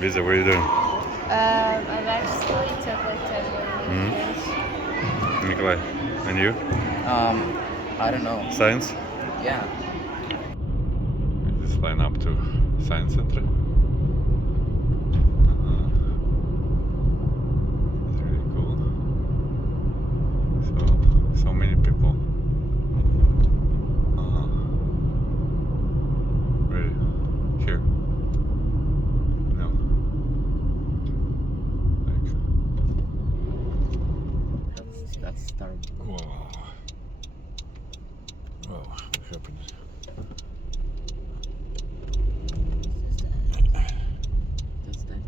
Lisa, what are you doing? I've actually took like 10 minutes. Nikolai, and you? I don't know. Science? Yeah. We just line up to Science Center. It's really cool. So many people. Really? Here? No. Like. That's Starbucks. Whoa. Whoa, what happened? That's that.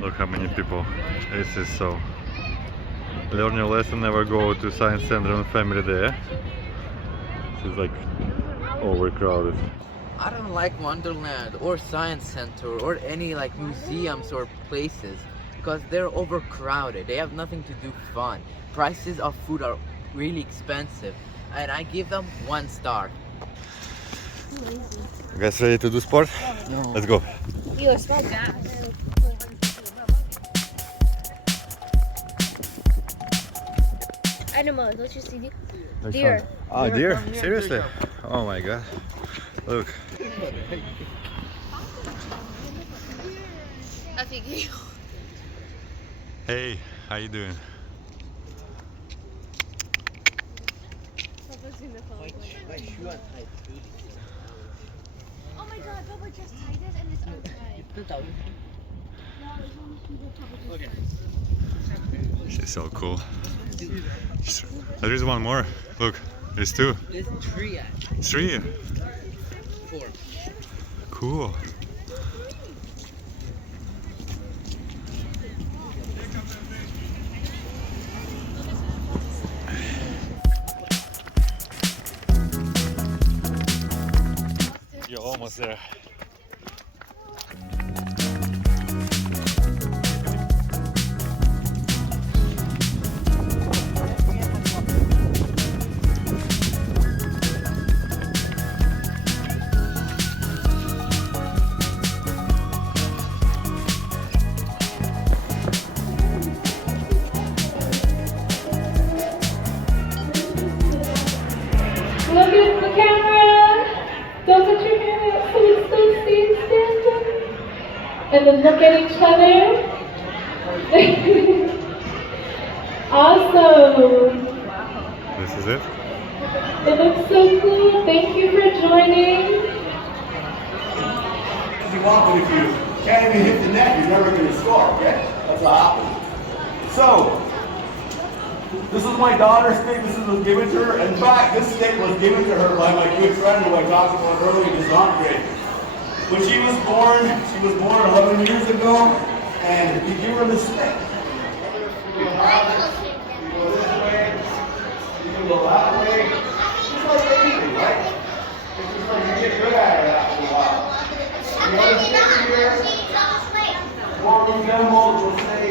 Look how many people. This is so. Learn your lesson, never go to Science Center on Family Day. This is like overcrowded. I don't like Wonderland or Science Center or any like museums or places because they're overcrowded. They have nothing to do fun. Prices of food are really expensive, and I give them 1 star. You guys ready to do sport? No. Let's go. You smell gas. Animals, don't you see? Deer. Oh, deer? Seriously? Oh my god. Look. I think you. Hey, how you doing? Oh my god, Bubba just tied it and it's untied. She's so cool. There is one more. Look, there's 2. There's 3 actually. 3. 4. Cool. You're almost there. Look at the camera. Don't touch your camera. Please don't stay standing. And then look at each other. Awesome. This is it? It looks so cool. Thank you for joining. You want, but if you can't even hit the net, you're never going to score, okay? That's what happens. So, this is my daughter's stick. This was given to her. In fact, this stick was given to her by my good friend who I talked about earlier, Desandre. When she was born 11 years ago, and we gave her this stick. You can go this way, you can go that way. Just like anything, right? It's just like you get good at it after a while. You know the stick here? Walking demos will say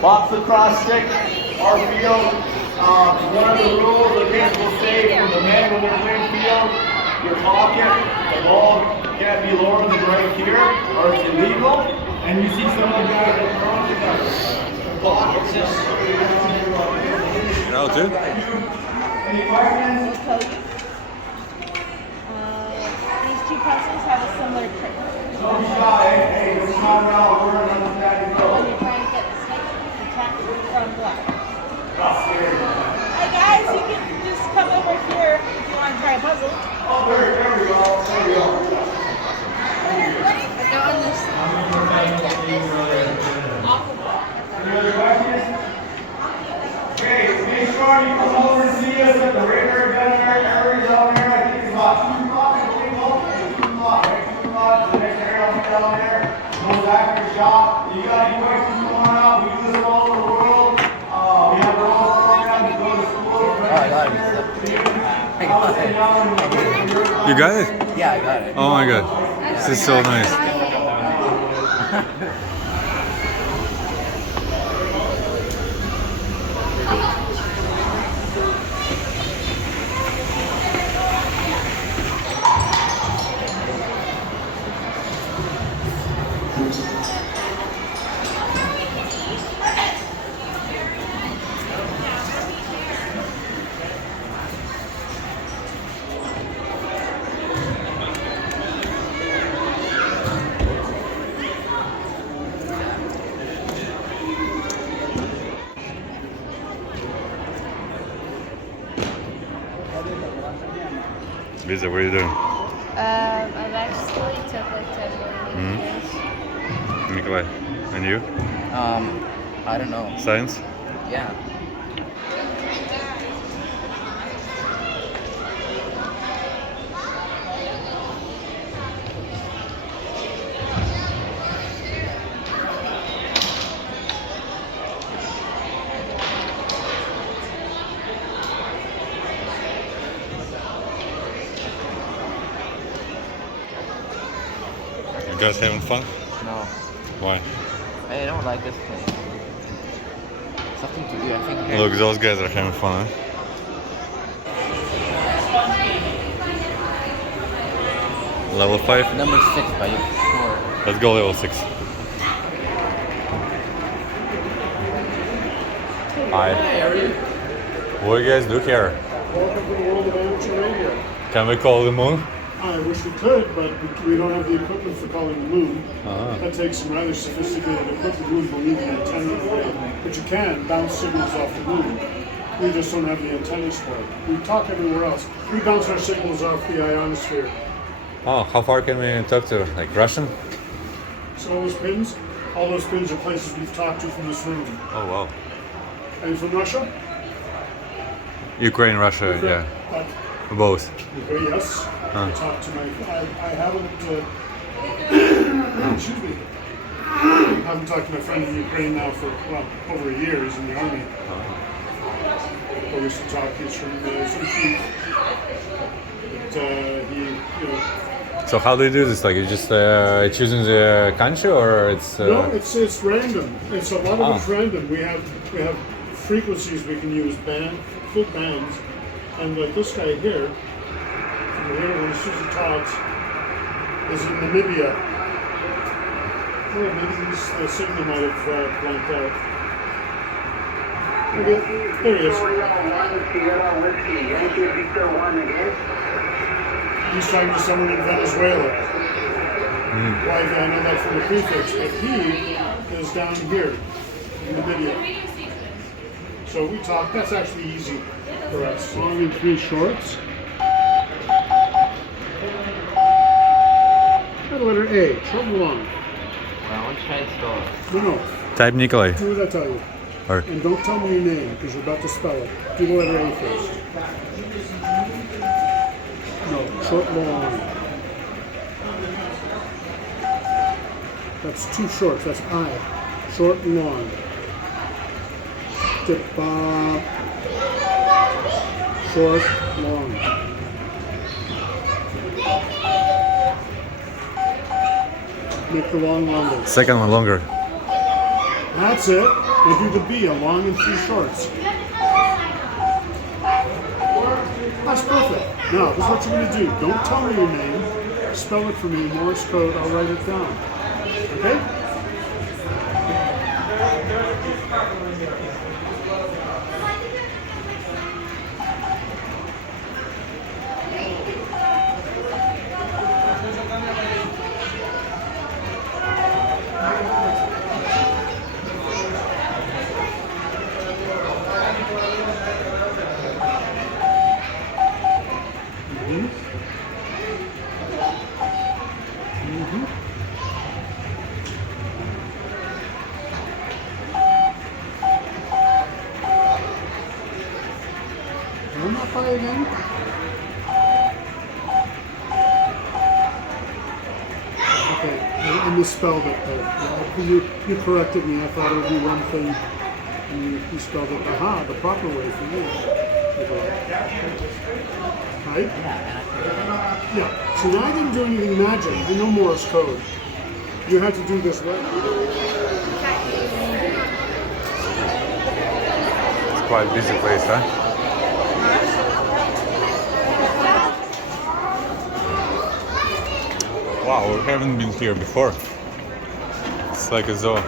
box lacrosse stick, our field. One of the rules the kids will say from the men when they're playing field, your pocket, the ball can't be lower than right here, or it's illegal. And you see some of the guys that are throwing the pockets just. No, dude. Any questions? These 2 puzzles have a similar trick. No shot, hey, this is not now, we're on the static When road. you're trying to get the stick, attack from black. Not scared. Hey guys, you can just come over here if you want to try a puzzle. Oh, there we go, there we go. Go on this Any other questions? Okay, make sure you come over and see us at the radar gun area down there. I think it's about 2 o'clock, I believe. 2 o'clock, right? 2 o'clock, the next area will be down there. Go back to your shop. You got any questions, come on out. We do this all over the world. We have our own program to go to school. I got it. You got it? Yeah, I got it. Oh my god. This is so nice. Lisa, what are you doing? I've actually took like 10 Mhm. years. Nikolai, and you? I don't know. Science? Yeah. You guys having fun? No. Why? I don't like this place. Something to do, I think. Here. Look, those guys are having fun, huh? Level 5? Number 6 by sure. Let's go level 6. Hi. What do you guys do here? Welcome to the world of amateur radio. Can we call the moon? I wish we could, but we don't have the equipment for calling the moon. Uh-huh. That takes some rather sophisticated equipment. You wouldn't believe the antenna, but you can bounce signals off the moon. We just don't have the antennas for it. We talk everywhere else. We bounce our signals off the ionosphere. Oh, how far can we talk to? Like Russian? So all those pins are places we've talked to from this room. Oh, wow. Are you from Russia? Ukraine, Russia, yeah. Both. Yes. Huh. I talked to my. I haven't. Excuse me. I haven't talked to my friend in Ukraine now for over a year. He's in the army. But we used to talk. He's from Kyiv. But So how do you do this? Like you just choosing the country or it's... no, it's random. It's a lot of it's Ah. random. We have frequencies we can use, full bands, and like this guy here, from here when Susie talks, is in Namibia. Oh, maybe the signal might have blanked out. Okay, there he is. He's talking to someone in Venezuela. Why? I know that from the prefix, but he is down here in Namibia. So we talk. That's actually easy for us. Long and 3 shorts. And letter A. Short and long. I want to try to spell it. No. Type Nikolai. Do what I tell you. Or And don't tell me your name because you're about to spell it. Do the letter A first. No. Short, long. That's 2 shorts. That's I. Short and long. Tip, short, long. Make the long longer. second one longer. That's it. And do the B, a long and 3 shorts. That's perfect. Now, this is what you're going to do. Don't tell me your name. Spell it for me in Morse code. I'll write it down. Okay? Run that by again. Okay, I misspelled it there. You corrected me. I thought it would be one thing. And you spelled it, aha, the proper way for you. Right? Yeah. So now I didn't do anything magic. I know Morse code. You had to do this right. It's quite a busy place, huh? Wow, we haven't been here before. It's like a zoo.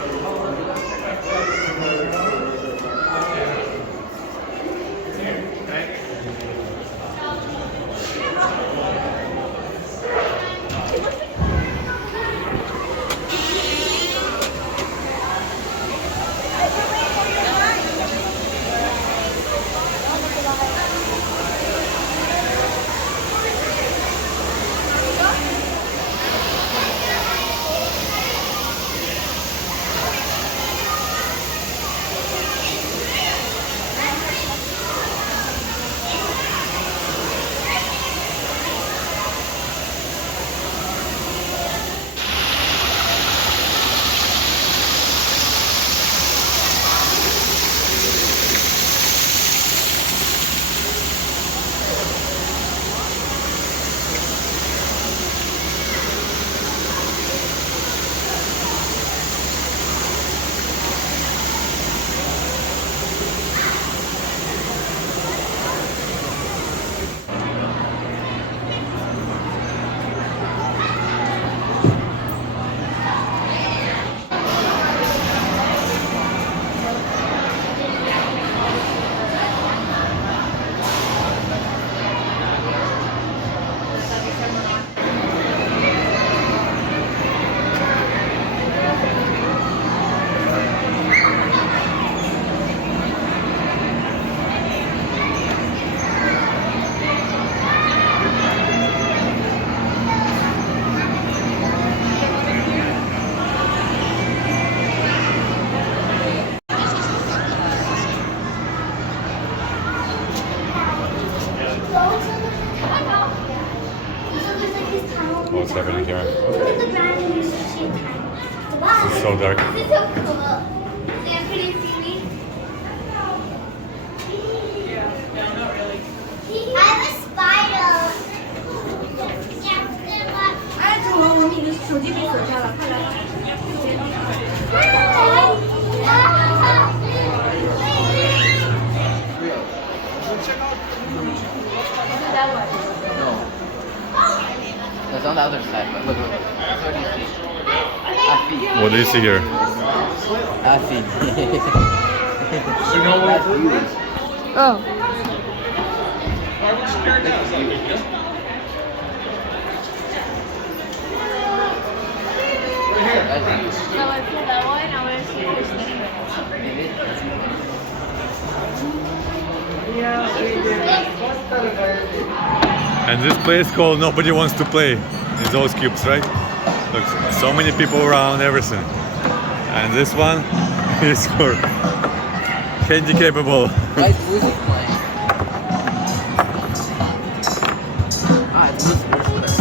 what's happening here. Look at the ground and you see it. Wow. It's so dark. This is so cool. They're pretty silly. I have a spider. Yeah, 哎，这我你的手机被锁上了，快来。 No. That's on the other side. But look, look. What do you see? Afi. What do you see here? Afi. That's you. Oh. That's you. No, I feel that one. I want to see who's getting it. And this place called Nobody Wants to Play is those cubes, right? Look, so many people around, everything. And this one is for handicapable. Why is music playing? Ah, it's whispers.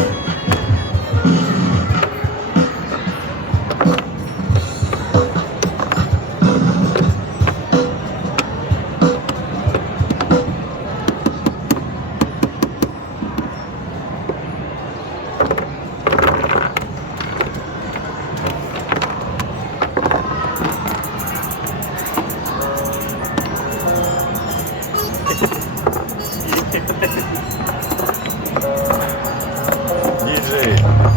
DJ.